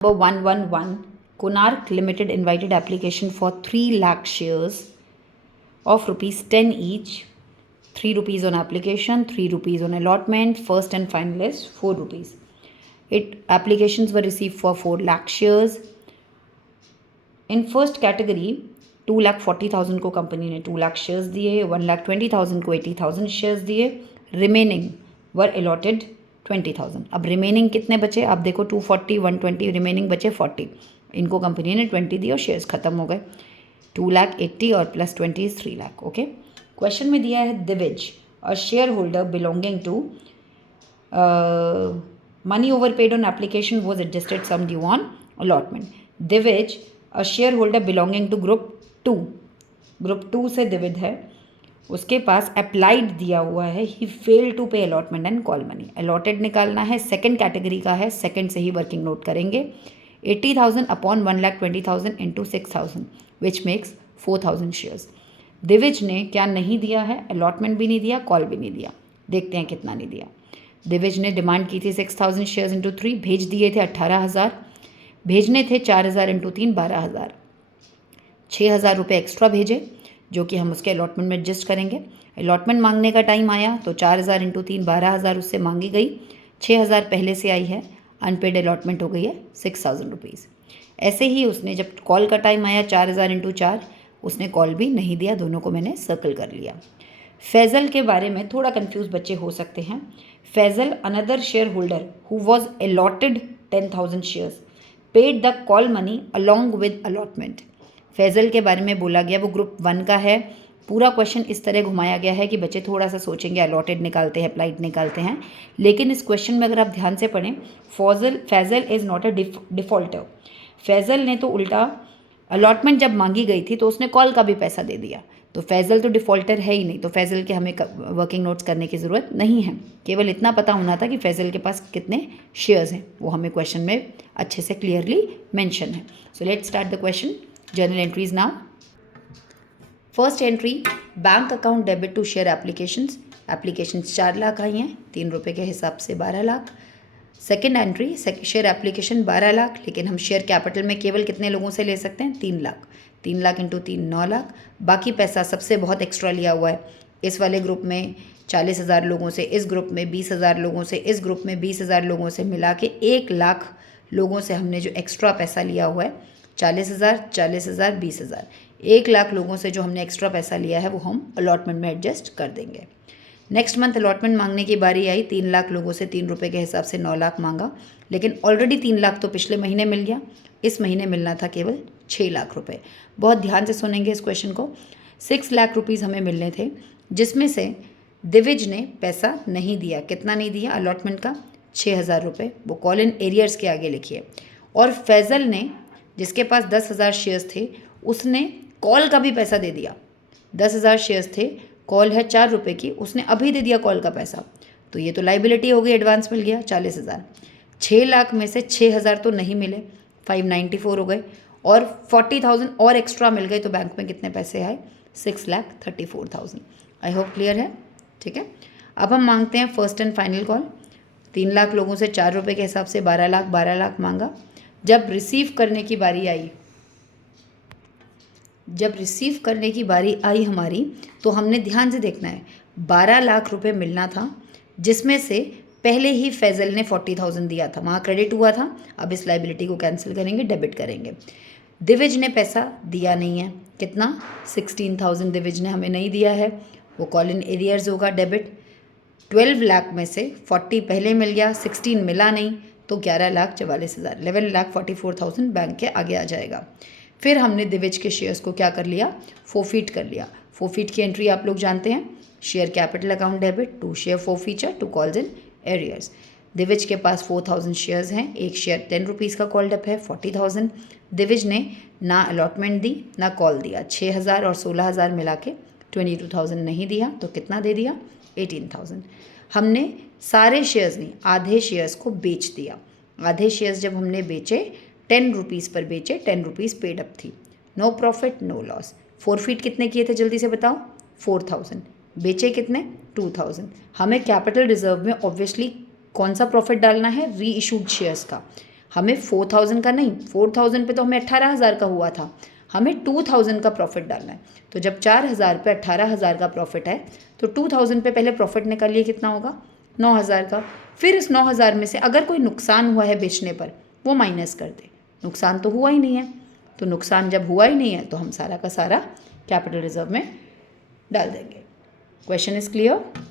Number 111, Konark Limited invited application for 3 lakh shares of rupees 10 each, 3 rupees on application, 3 rupees on allotment, first and finalist 4 rupees. Applications were received for 4 lakh shares. In first category 2,40,000 को company ने 2 lakh shares दिए, 1,20,000 को 80,000 shares दिए, remaining वर allotted 20,000. अब remaining कितने बचे आप देखो, 240, 120, रिमेनिंग बचे 40. इनको कंपनी ने 20 दिए और शेयर्स खत्म हो गए. 2,80,000 और plus 20 is 3 lakh. Okay, question में दिया है Divij a share holder belonging to money overpaid on application was adjusted sum due on allotment. Divij a shareholder belonging to group 2, group 2 से दिविज है, उसके पास अप्लाइड दिया हुआ है, ही फेल टू पे allotment and call money. Allotted निकालना है, सेकंड कैटेगरी का है, सेकंड से ही वर्किंग नोट करेंगे. 80,000 upon 1,20,000 into 6,000 which makes 4,000 shares. Divij ने क्या नहीं दिया है, अलॉटमेंट भी नहीं दिया, कॉल भी नहीं दिया. देखते हैं कितना नहीं दिया. दिविज ने डिमांड की थी 6,000 शेयर्स इंटू 3, भेज दिए थे 18,000, भेजने थे 4,000 इंटू 3 12,000, 6,000 रुपये एक्स्ट्रा भेजे जो कि हम उसके अलॉटमेंट में एडजस्ट करेंगे. अलॉटमेंट मांगने का टाइम आया तो 4,000 इंटू 3 12,000 उससे मांगी गई, 6,000 पहले से आई है, अनपेड अलॉटमेंट हो गई है 6,000 रुपीज़. ऐसे ही उसने जब कॉल का टाइम आया 4,000 इंटू 4, उसने कॉल भी नहीं दिया. दोनों को मैंने सर्कल कर लिया. फैज़ल के बारे में थोड़ा कंफ्यूज बच्चे हो सकते हैं. Faizal another share holder who was allotted 10,000 shares paid the call money along with allotment. Faizal के बारे में बोला गया, वो ग्रुप 1 का है. पूरा क्वेश्चन इस तरह घुमाया गया है कि बच्चे थोड़ा सा सोचेंगे अलॉटेड निकालते हैं, अप्लाइड निकालते हैं, लेकिन इस क्वेश्चन में अगर आप ध्यान से पढ़ें, Faizal is not a defaulter. Faizal ने तो उल्टा अलॉटमेंट जब मांगी गई थी तो उसने कॉल का भी पैसा दे दिया, तो फैज़ल तो डिफ़ॉल्टर है ही नहीं. तो फैज़ल के हमें वर्किंग नोट्स करने की ज़रूरत नहीं है, केवल इतना पता होना था कि फैज़ल के पास कितने शेयर्स हैं, वो हमें क्वेश्चन में अच्छे से क्लियरली मेंशन है. So let's start the question. Journal entries now. First entry, bank account debit to share applications. Applications 4 lakh आई हैं, 3 रुपये के हिसाब से 12 lakh. Second entry, share application 12 lakh, लेकिन हम शेयर कैपिटल में केवल कितने लोगों से ले सकते हैं, 3 लाख. 3 लाख इंटू 3 9 लाख. बाकी पैसा सबसे बहुत एक्स्ट्रा लिया हुआ है. इस वाले ग्रुप में 40,000 लोगों से, इस ग्रुप में 20,000 लोगों से, इस ग्रुप में 20,000 लोगों से मिला के 1 लाख लोगों से हमने जो एक्स्ट्रा पैसा लिया हुआ है, 40,000 40,000 20,000, 1 लाख लोगों से जो हमने एक्स्ट्रा पैसा लिया है वो हम अलॉटमेंट में एडजस्ट कर देंगे. नेक्स्ट मंथ अलॉटमेंट मांगने की बारी आई. 3 लाख लोगों से 3 रुपये के हिसाब से 9 लाख मांगा, लेकिन ऑलरेडी 3 लाख तो पिछले महीने मिल गया. इस महीने मिलना था केवल 6 लाख रुपए. बहुत ध्यान से सुनेंगे इस क्वेश्चन को. 6 लाख रुपीज़ हमें मिलने थे, जिसमें से दिविज ने पैसा नहीं दिया. कितना नहीं दिया अलॉटमेंट का, 6,000 रुपये. वो कॉल इन एरियर्स के आगे लिखिए. और फैज़ल ने, जिसके पास 10,000 शेयर्स थे, उसने कॉल का भी पैसा दे दिया. 10,000 शेयर्स थे, कॉल है 4 रुपये की, उसने अभी दे दिया कॉल का पैसा. तो ये तो लाइबिलिटी हो गई, एडवांस मिल गया 40,000. 6 लाख में से 6,000 तो नहीं मिले, 594 हो गए, और 40,000 और एक्स्ट्रा मिल गए, तो बैंक में कितने पैसे आए, 6,34,000. आई होप क्लियर है. ठीक है, अब हम मांगते हैं first and final call. 3 lakh लोगों से 4 रुपये के हिसाब से 12 लाख मांगा. जब रिसीव करने की बारी आई हमारी, तो हमने ध्यान से देखना है, 12 लाख रुपए मिलना था, जिसमें से पहले ही फैज़ल ने 40,000 दिया था, वहाँ क्रेडिट हुआ था. अब इस लाइबिलिटी को कैंसिल करेंगे, डेबिट करेंगे. दिविज ने पैसा दिया नहीं है, कितना, 16,000 दिविज ने हमें नहीं दिया है, वो कॉल इन एरियर्स होगा, डेबिट. 12 लाख में से 40 पहले मिल गया, 16 मिला नहीं, तो 11,44,000, 11,44,000 बैंक के आगे आ जाएगा. फिर हमने दिविज के शेयर्स को क्या कर लिया, फोरफीट कर लिया. फोरफीट की एंट्री आप लोग जानते हैं, share capital account debit to share forfeiture to calls in arrears. Divij के पास 4,000 शेयर्स हैं, एक शेयर 10 रुपीज़ का कॉल्ड अप है, 40,000. दिविज ने ना अलॉटमेंट दी ना कॉल दिया, 6,000 और 16,000 मिला के 22,000 नहीं दिया, तो कितना दे दिया, 18,000. हमने सारे शेयर्स नहीं, आधे शेयर्स को बेच दिया. आधे शेयर्स जब हमने बेचे, 10 रुपीज़ पर बेचे, 10 रुपीज़ पेड अप थी. No profit no loss. Forfeit कितने किए थे जल्दी से बताओ, 4,000. बेचे कितने, 2,000. हमें कैपिटल रिजर्व में ऑब्वियसली कौन सा प्रॉफिट डालना है, री इशूड शेयर्स का. हमें 4,000 का नहीं, 4,000 पे तो हमें 18,000 का हुआ था, हमें 2,000 का प्रॉफिट डालना है। तो जब 4,000 पे 18,000 का प्रॉफिट है तो 2,000 पे पहले प्रॉफिट निकालिए, कितना होगा 9,000 का। फिर इस 9,000 में से अगर कोई नुकसान हुआ है बेचने पर वो माइनस कर दे, नुकसान तो हुआ ही नहीं है, तो नुकसान जब हुआ ही नहीं है तो हम सारा का सारा कैपिटल रिजर्व में डाल देंगे। Question is clear?